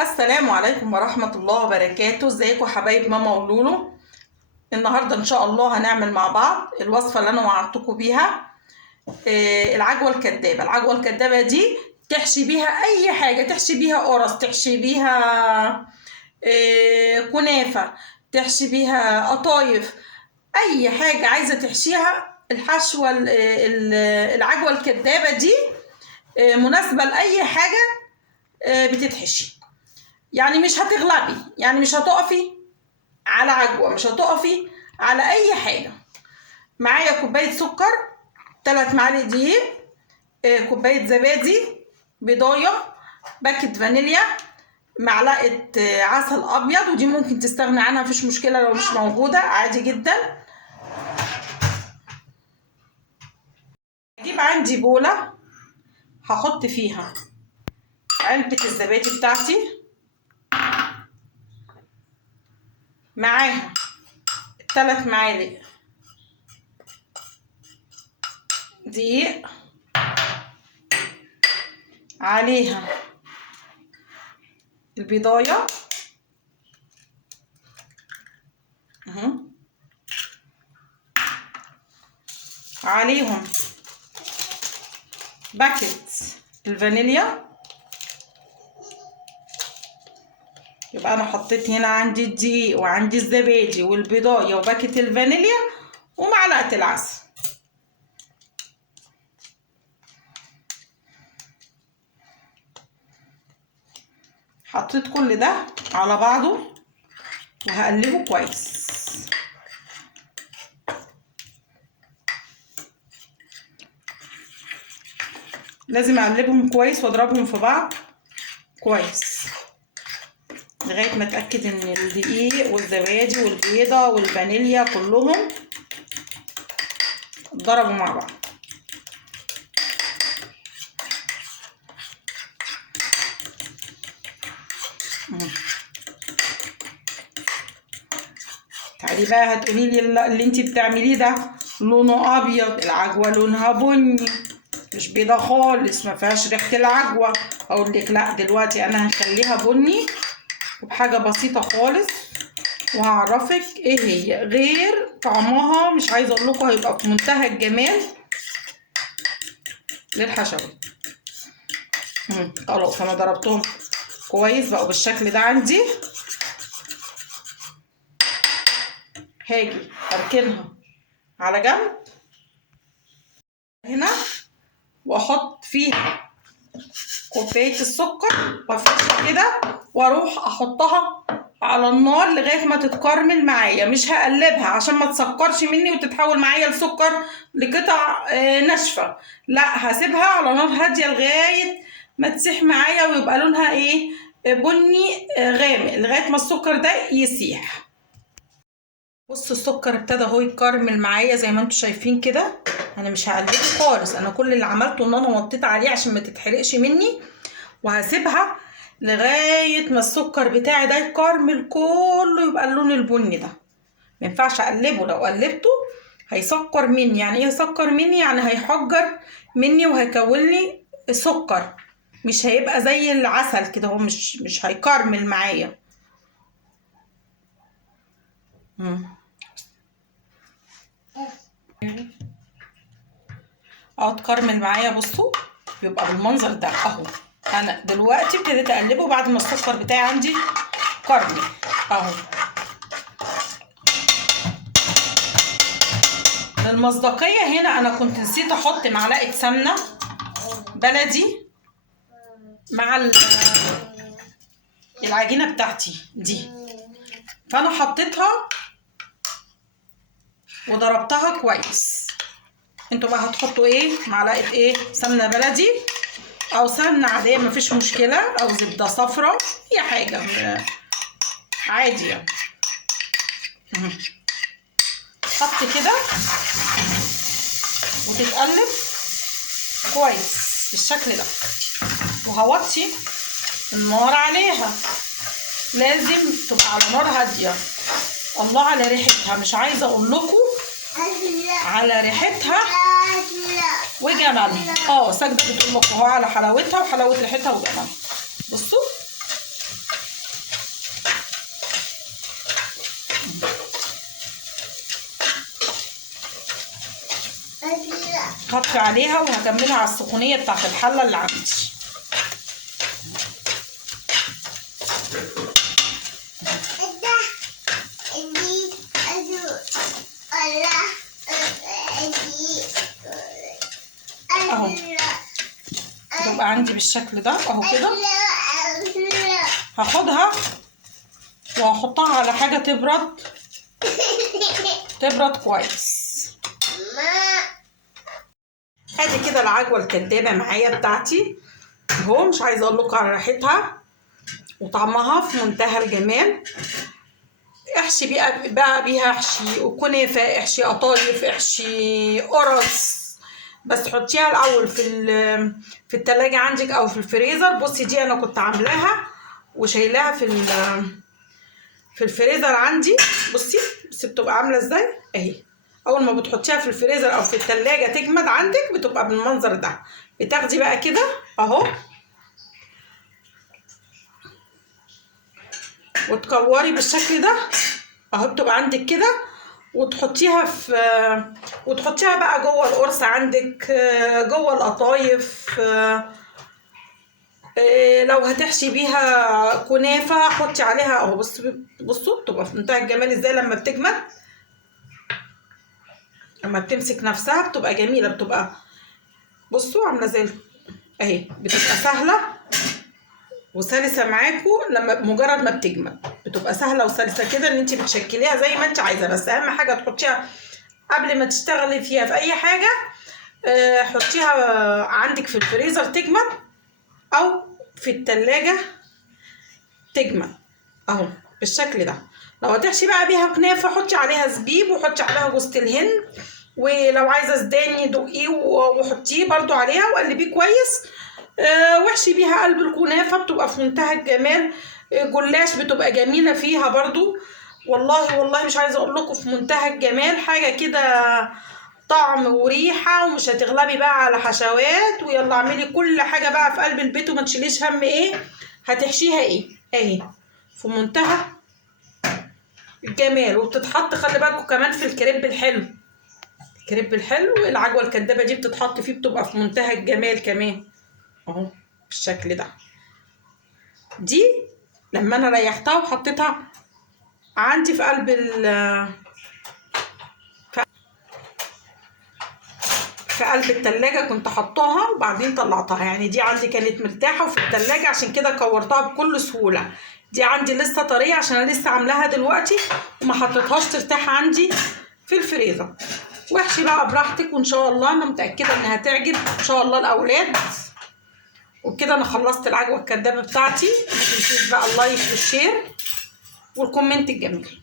السلام عليكم ورحمة الله وبركاته. ازيكم حبايب ماما ولولو؟ النهاردة ان شاء الله هنعمل مع بعض الوصفة اللي انا وعدتكم بيها. العجوة الكدابة. العجوة الكدابة دي تحشي بيها اي حاجة، تحشي بيها قرص، تحشي بيها كنافة، تحشي بيها قطايف، اي حاجة عايزة تحشيها. الحشوة العجوة الكدابة دي مناسبة لأي حاجة بتتحشي. يعني مش هتغلبي، يعني مش هتقفي على عجوة، مش هتقفي على اي حاجة. معايا كوباية سكر، 3 معالق دقيق، كوباية زبادي، بيضاية، باكت فانيليا، معلقة عسل ابيض، ودي ممكن تستغني عنها مفيش مشكلة لو مش موجودة، عادي جدا. اجيب عندي بولة هحط فيها علبة الزبادي بتاعتي، معاها 3 معالق دقيق، عليها البيضايه اهو، عليهم باكت الفانيليا. يبقى انا حطيت هنا عندي الدقيق وعندي الزبادي والبيضايه وباكت الفانيليا ومعلقه العسل. حطيت كل ده على بعضه وهقلبه كويس. لازم اقلبهم كويس واضربهم في بعض كويس لغايه ما اتاكد ان الدقيق والزبادي والبيضه والفانيليا كلهم اتضربوا مع بعض. تعالي بقى هتقولي لي اللي انتي بتعمليه ده لونه ابيض، العجوه لونها بني مش بيضه خالص، ما فيهاش ريحه العجوه. اقول لك لا، دلوقتي انا هخليها بني وبحاجه بسيطه خالص، وهعرفك ايه هي. غير طعمها مش عايزه اقول لكم هيبقى في منتهى الجمال للحشوات. خلاص انا ضربتهم كويس بقوا بالشكل ده عندي. هاجي اركنها على جنب هنا واحط فيها كوبايه السكر وافرشها كده، واروح احطها على النار لغايه ما تتكرمل معايا. مش هقلبها عشان ما تسكرش مني وتتحول معايا لسكر لقطع ناشفه، لا هسيبها على نار هاديه لغايه ما تسيح معايا ويبقى لونها ايه، بني غامق، لغايه ما السكر ده يسيح. بص السكر ابتدى اهو يتكرمل معايا زي ما انتم شايفين كده. انا مش هقلبه خالص، انا كل اللي عملته ان انا وطيت عليه عشان ما تتحرقش مني، وهسيبها لغايه ما السكر بتاعي ده يكرمل كله يبقى اللون البني ده. ما ينفعش اقلبه، لو قلبته هيسكر مني. يعني ايه يسكر مني؟ يعني هيحجر مني وهيكون لي سكر، مش هيبقى زي العسل كده، هو مش هيكرمل معايا. تكرمل معايا. بصوا بيبقى بالمنظر ده اهو. انا دلوقتي ابتديت اقلبه بعد ما السكر بتاعي عندي كرمل اهو. المصداقيه هنا انا كنت نسيت احط معلقه سمنه بلدي مع العجينه بتاعتي دي، فانا حطيتها وضربتها كويس. انتوا بقى هتحطوا ايه؟ معلقه ايه؟ سمنه بلدي او سمنه عاديه مفيش مشكله، او زبده صفراء، اي حاجه عادي يعني. حط كده وتتقلب كويس بالشكل ده، وهوطي النار عليها. لازم تبقى على نار هاديه. الله على ريحتها، مش عايزه اقول لكم على ريحتها وجمالها. ساجده بتقول لكم اهو على حلاوتها وحلاوه ريحتها وجمالها. بصوا هطفي عليها وهكملها على السخونيه بتاعت الحله اللي عندي. اهو تبقى عندي بالشكل ده اهو كده. هاخدها وهحطها على حاجه تبرد كويس. ادي كده العجوه الكدابه معايا بتاعتي اهو. مش عايزه اقول لكم على ريحتها وطعمها في منتهى الجمال. احشي بقى بيها، احشي كنافه، احشي قطايف، احشي قرص، بس حطيها الاول في التلاجة عندك او في الفريزر. بصي دي انا كنت عاملاها وشايلاها في الفريزر عندي. بصي بتبقى عامله ازاي اهي. اول ما بتحطيها في الفريزر او في التلاجة تجمد عندك بتبقى بالمنظر ده. بتاخدي بقى كده اهو وتكوري بالشكل ده اهو. بتبقى عندك كده وتحطيها بقى جوه القرص عندك، جوه القطايف. لو هتحشي بيها كنافه حطي عليها اهو. بصوا بتبقى في منتهى الجمال ازاي لما بتجمد. لما بتمسك نفسها بتبقى جميله. بتبقى بصوا عامله زي اهي. بتبقى سهله وسلسه معاكم لما مجرد ما بتجمد. بتبقى سهله وسلسه كده ان انت بتشكليها زي ما انت عايزه. بس اهم حاجه تحطيها قبل ما تشتغلي فيها في اي حاجه. حطيها عندك في الفريزر تجمد او في التلاجة تجمد اهو بالشكل ده. لو هتحشي بقى بيها كنافه حطي عليها زبيب وحطي عليها جوز الهند، ولو عايزه سوداني دقيه وحطيه برده عليها وقلبيه كويس. واحشي بيها قلب الكنافه بتبقى في منتهى الجمال. جلاش بتبقى جميله فيها برضو. والله مش عايزه اقول لكم في منتهى الجمال. حاجه كده طعم وريحه ومش هتغلبي بقى على حشوات. ويلا اعملي كل حاجه بقى في قلب البيت وما تشيليش هم ايه هتحشيها ايه اهي. في منتهى الجمال. وبتتحط خلي بالكم كمان في الكريب الحلو. الكريب الحلو العجوه الكدابه دي بتتحط فيه بتبقى في منتهى الجمال كمان اهو بالشكل ده. دي لما انا ريحتها وحطيتها عندي في قلب في قلب التلاجة كنت حطاها وبعدين طلعتها. يعني دي عندي كانت مرتاحة وفي التلاجة عشان كده كورتها بكل سهولة. دي عندي لسه طرية عشان انا لسه عاملاها دلوقتي وما حطيتهاش ترتاح عندي في الفريزر. واحشي بقى براحتك وان شاء الله انا متأكدة انها تعجب ان شاء الله الاولاد. وبكده انا خلصت العجوة الكدابة بتاعتي. ما تنسوش بقى اللايك والشير والكومنت الجميل.